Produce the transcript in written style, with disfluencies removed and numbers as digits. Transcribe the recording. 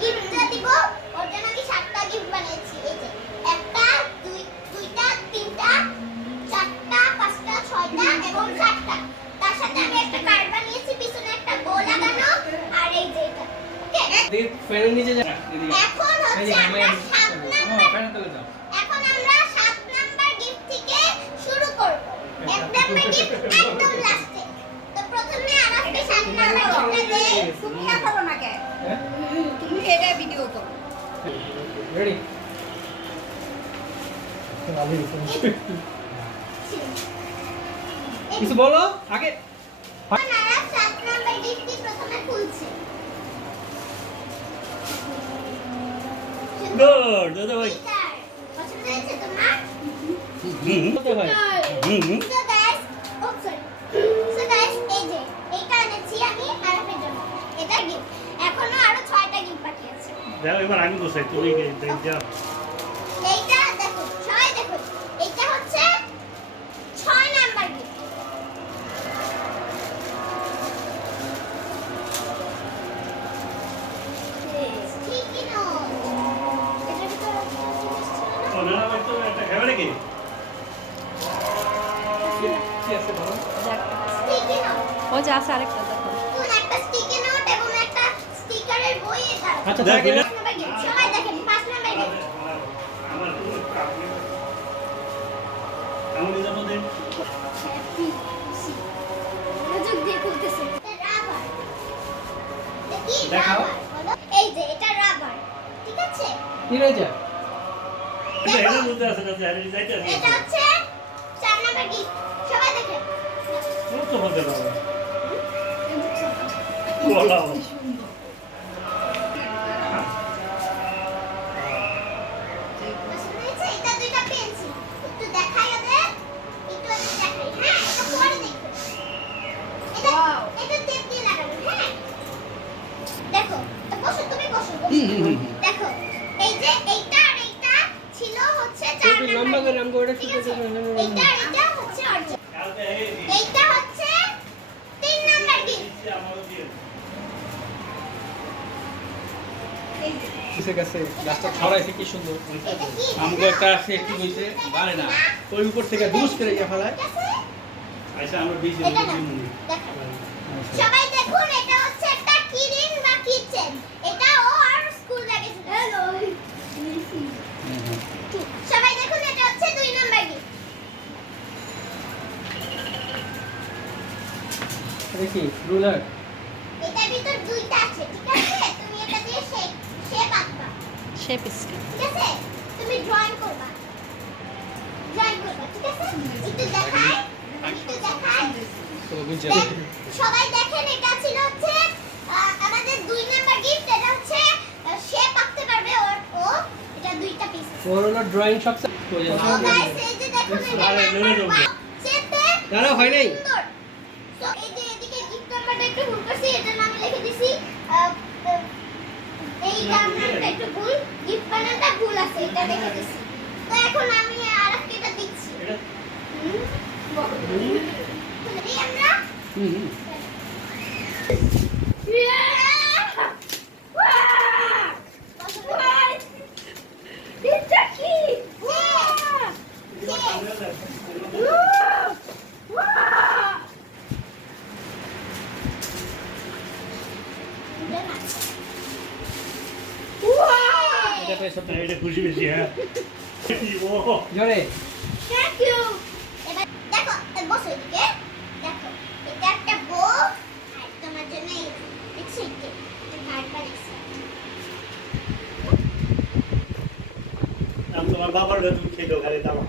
গিফটটা দিব ওর জন্য আমি 7টা গিফট বানিয়েছি। এই যে একটা, দুইটা, তিনটা, চারটা, পাঁচটা, ছয়টা এবং সাতটা। তার সাথে আমি একটা কার্ড বানিয়েছি, পিছনে একটা বো লাগানো, আর এই যে এটা। ওকে, দেখ ফ্যানের নিচে যা। এখন হচ্ছে আমরা 7 নাম্বার, এখন আমরা 7 নাম্বার গিফট থেকে শুরু করব। 1 নাম্বার গিফট একদম লাস্টে। তো প্রথমে আরাফকে 7 নাম্বার গিফটটা দে। তুমি না করো না কে? তুমি এটা ভিডিও করো। রেডি? কিছু বলো আগে। আরাফ 7 নাম্বার গিফটটি প্রথমে খুলছে। গুড দাদা ভাই স্টিকার পছন্দ হয়েছে তোমার? বলতে হয়। So guys, oh sorry. So guys, এই যে এইটা এনেছি আমি আরাফের জন্য। এটা গিফট। এখনো আরো 6টা গিফট বাকি আছে। যাও এবার আমি বসাই তুমি যাও এইটা দেখো, সবাই দেখো। এটা হচ্ছে 6 নাম্বার গিফট। Sticky note. এটার ভিতরে ওনা ভাই তো একটা খাবে নাকি কি আছে বলো? Sticky note. ও যা আছে আরেকটা দেখো। কোন একটা স্টিকি নোট এবং একটা স্টিকারের বই এটা। আচ্ছা দেখ, থাকে না। 5 নাম্বার গিফট। সবাই দেখেন 5 নাম্বার গিফট। আমার তো আমার নিজের মধ্যে হ্যাপি খুশি মনোযোগ দিয়ে খুলতেছে। এটা রাবার। এটা কি দেখাও। রাবার বলো? এই যে এটা রাবার, ঠিক আছে? ইরেজার। এটা এর মধ্যে আছে না আরে যাইতে আছে এটা হচ্ছে 4 নাম্বার গিফট। সবাই দেখেন। খুব তো বলতে পারো বলাও পছন্দ হয়েছে? এটা দুইটা পেন্সিল। একটু দেখাই ওদের। একটু ওদের দেখাই। হ্যাঁ, এটা পরে দেখো। এটা Wow! এটা টেপ দিয়ে লাগানো, হ্যাঁ? দেখো, তো বসো, তুমি বসো। দেখো, এই যে এইটা আর এইটা ছিল হচ্ছে 4 একটু লম্বা নাম্বার। করে আমাকে ওটা ঠিক শুতে আছে? দেবেন। এইটা আর এইটা হচ্ছে অরিজিনাল। এইটা হচ্ছে 3 নাম্বার গিফট। আমারও দিয়ে কিসে কাছে গাছটা ছড়াইছে কি সুন্দর। এটা কি? আমগো একটা আছে একটু হইছে বাড়ে না। ওই উপর থেকে দুস করে গিয়ে ফেলায়। ঠিক আছে? আচ্ছা আমরা বিজি এটা না, দেখো। সবাই দেখুন, এটা হচ্ছে একটা কিরিন বা কিচেন। এটা ও আর স্কুল ব্যাগে ছিল। হ্যালো। সবাই দেখুন, এটা হচ্ছে 2 নাম্বার গিফট। দেখি রুলার। এটার ভিতর 2টা আছে, ঠিক আছে? তুমি এটা দিয়ে শেপ আঁকবা, শেপ স্কেল। ঠিক আছে? তুমি ড্রয়িং করবা, ঠিক আছে? একটু দেখাই, তো বুঝছো। সবাই দেখেন, এটা ছিল হচ্ছে আমাদের 2 নাম্বার গিফট। এটা হচ্ছে শেপ আঁকতে পারবে ও এটা 2টা পিস। ওর হলো ড্রয়িং সবচেয়ে ও গাইস, এই যে দেখুন, এটা নাম্বার চেতে দাঁড়াও হয় নাই। সুন্দর। তো এই যে এদিকে গিফট নাম্বারটা একটু ভুল করছি, এটা নাম লিখে দিছি। আহ, আহ, এই নাম্বারটা একটু ভুল, গিফট বানানটা ভুল আছে, এটা লিখে দিছি। তো এখন আমি আরেকটা এটা দিচ্ছি। খুলে আমরা হুম। এটা কি? এটা পেছন থেকে। এটা খুশি বেশি হ্যাঁ ও জোরে। Thank you. এবার দেখো, বসো এদিকে। দেখো, এটা একটা বো, আর তোমার জন্য এই দেখছি এটা কার্ড বানিয়েছি। আমি তোমার বাবার তুমি খেলো খালি দাও